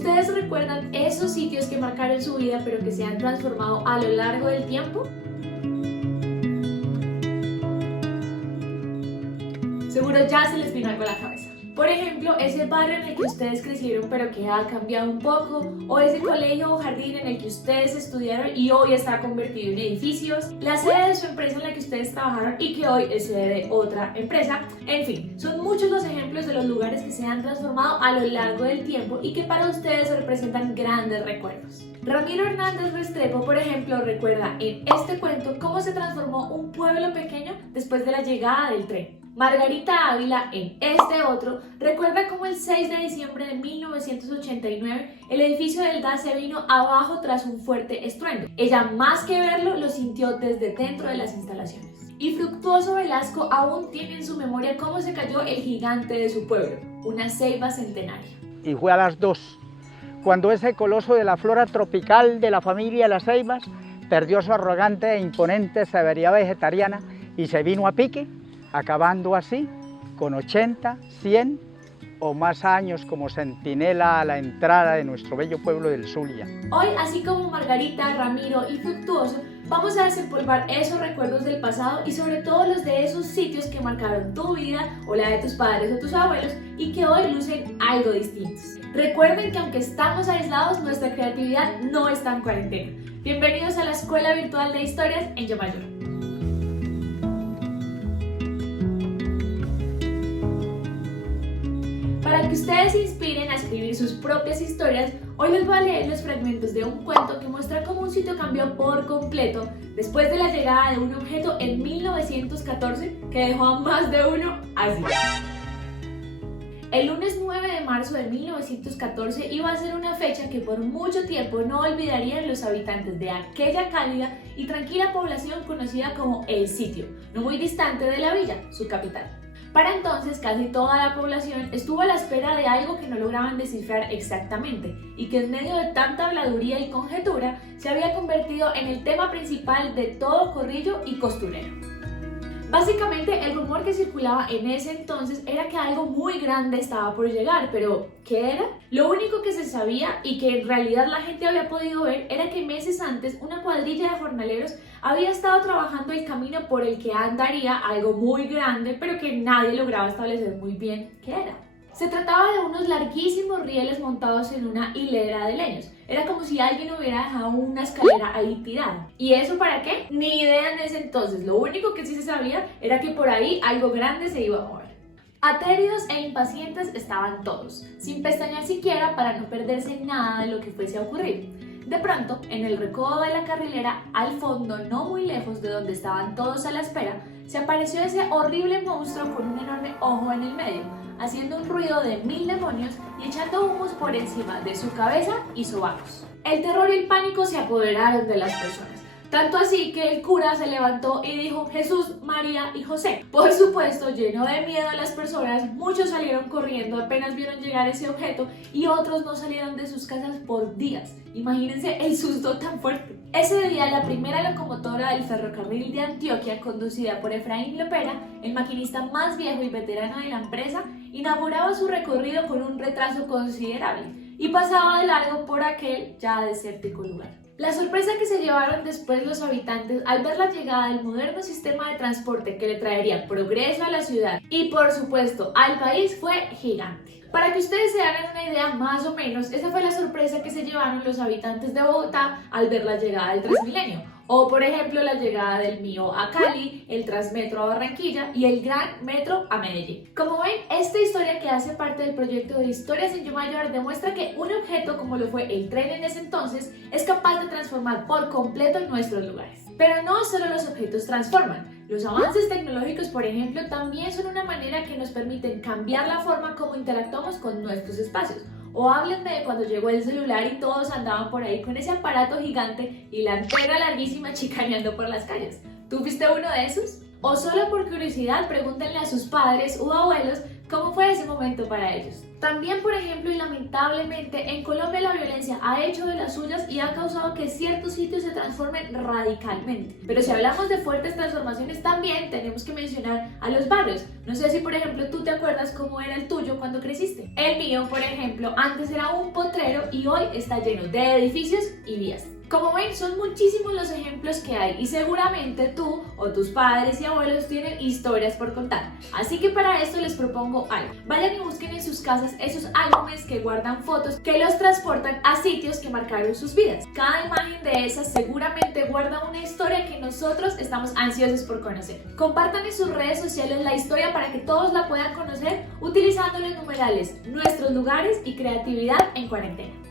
¿Ustedes recuerdan esos sitios que marcaron su vida pero que se han transformado a lo largo del tiempo? Seguro ya se les vino algo a la cabeza. Por ejemplo, ese barrio en el que ustedes crecieron pero que ha cambiado un poco, o ese colegio o jardín en el que ustedes estudiaron y hoy está convertido en edificios, la sede de su empresa en la que ustedes trabajaron y que hoy es sede de otra empresa. En fin, son muchos los ejemplos de los lugares que se han transformado a lo largo del tiempo y que para ustedes representan grandes recuerdos. Ramiro Hernández Restrepo, por ejemplo, recuerda en este cuento cómo se transformó un pueblo pequeño después de la llegada del tren. Margarita Ávila, en este otro, recuerda cómo el 6 de diciembre de 1989 el edificio del DAS se vino abajo tras un fuerte estruendo. Ella, más que verlo, lo sintió desde dentro de las instalaciones. Y Fructuoso Velasco aún tiene en su memoria cómo se cayó el gigante de su pueblo, una ceiba centenaria. Y fue a las 2, cuando ese coloso de la flora tropical de la familia Las Ceibas perdió su arrogante e imponente severidad vegetariana y se vino a pique, acabando así con 80, 100 o más años como centinela a la entrada de nuestro bello pueblo del Zulia. Hoy, así como Margarita, Ramiro y Fructuoso, vamos a desempolvar esos recuerdos del pasado y sobre todo los de esos sitios que marcaron tu vida o la de tus padres o tus abuelos y que hoy lucen algo distintos. Recuerden que aunque estamos aislados, nuestra creatividad no está en cuarentena. Bienvenidos a la Escuela Virtual de Historias en Yo Mayor. Para que ustedes se inspiren a escribir sus propias historias, hoy les voy a leer los fragmentos de un cuento que muestra cómo un sitio cambió por completo después de la llegada de un objeto en 1914 que dejó a más de uno así. El lunes 9 de marzo de 1914 iba a ser una fecha que por mucho tiempo no olvidarían los habitantes de aquella cálida y tranquila población conocida como El Sitio, no muy distante de la villa, su capital. Para entonces casi toda la población estuvo a la espera de algo que no lograban descifrar exactamente y que en medio de tanta habladuría y conjetura se había convertido en el tema principal de todo corrillo y costurero. Básicamente el rumor que circulaba en ese entonces era que algo muy grande estaba por llegar, pero ¿qué era? Lo único que se sabía y que en realidad la gente había podido ver era que meses antes una cuadrilla de jornaleros había estado trabajando el camino por el que andaría algo muy grande, pero que nadie lograba establecer muy bien qué era. Se trataba de unos larguísimos rieles montados en una hilera de leños. Era como si alguien hubiera dejado una escalera ahí tirada. ¿Y eso para qué? Ni idea en ese entonces. Lo único que sí se sabía era que por ahí algo grande se iba a mover. Ateridos e impacientes estaban todos, sin pestañear siquiera para no perderse nada de lo que fuese a ocurrir. De pronto, en el recodo de la carrilera, al fondo, no muy lejos de donde estaban todos a la espera, se apareció ese horrible monstruo con un enorme ojo en el medio, haciendo un ruido de 1000 demonios y echando humos por encima de su cabeza y sobacos. El terror y el pánico se apoderaron de las personas, tanto así que el cura se levantó y dijo: Jesús, María y José. Por supuesto, lleno de miedo a las personas, muchos salieron corriendo apenas vieron llegar ese objeto y otros no salieron de sus casas por días. Imagínense el susto tan fuerte. Ese día, la primera locomotora del ferrocarril de Antioquia, conducida por Efraín Lopera, el maquinista más viejo y veterano de la empresa, inauguraba su recorrido con un retraso considerable y pasaba de largo por aquel ya desértico lugar. La sorpresa que se llevaron después los habitantes al ver la llegada del moderno sistema de transporte que le traería progreso a la ciudad y por supuesto al país fue gigante. Para que ustedes se hagan una idea más o menos, esa fue la sorpresa que se llevaron los habitantes de Bogotá al ver la llegada del Transmilenio. O por ejemplo la llegada del Mío a Cali, el Transmetro a Barranquilla y el Gran Metro a Medellín. Como ven, esta historia que hace parte del proyecto de Historias en Yo Mayor demuestra que un objeto como lo fue el tren en ese entonces es capaz de transformar por completo nuestros lugares. Pero no solo los objetos transforman. Los avances tecnológicos, por ejemplo, también son una manera que nos permiten cambiar la forma como interactuamos con nuestros espacios. O háblenme de cuando llegó el celular y todos andaban por ahí con ese aparato gigante y la antena larguísima chicaneando por las calles. ¿Tú fuiste uno de esos? O solo por curiosidad pregúntenle a sus padres o abuelos cómo fue ese momento para ellos. También, por ejemplo, y lamentablemente, en Colombia la violencia ha hecho de las suyas y ha causado que ciertos sitios se transformen radicalmente. Pero si hablamos de fuertes transformaciones, también tenemos que mencionar a los barrios. No sé si, por ejemplo, tú te acuerdas cómo era el tuyo cuando creciste. El mío, por ejemplo, antes era un potrero y hoy está lleno de edificios y vías. Como ven, son muchísimos los ejemplos que hay y seguramente tú o tus padres y abuelos tienen historias por contar. Así que para esto les propongo algo. Vayan y busquen en sus casas esos álbumes que guardan fotos que los transportan a sitios que marcaron sus vidas. Cada imagen de esas seguramente guarda una historia que nosotros estamos ansiosos por conocer. Compartan en sus redes sociales la historia para que todos la puedan conocer utilizando los numerales, nuestros lugares y creatividad en cuarentena.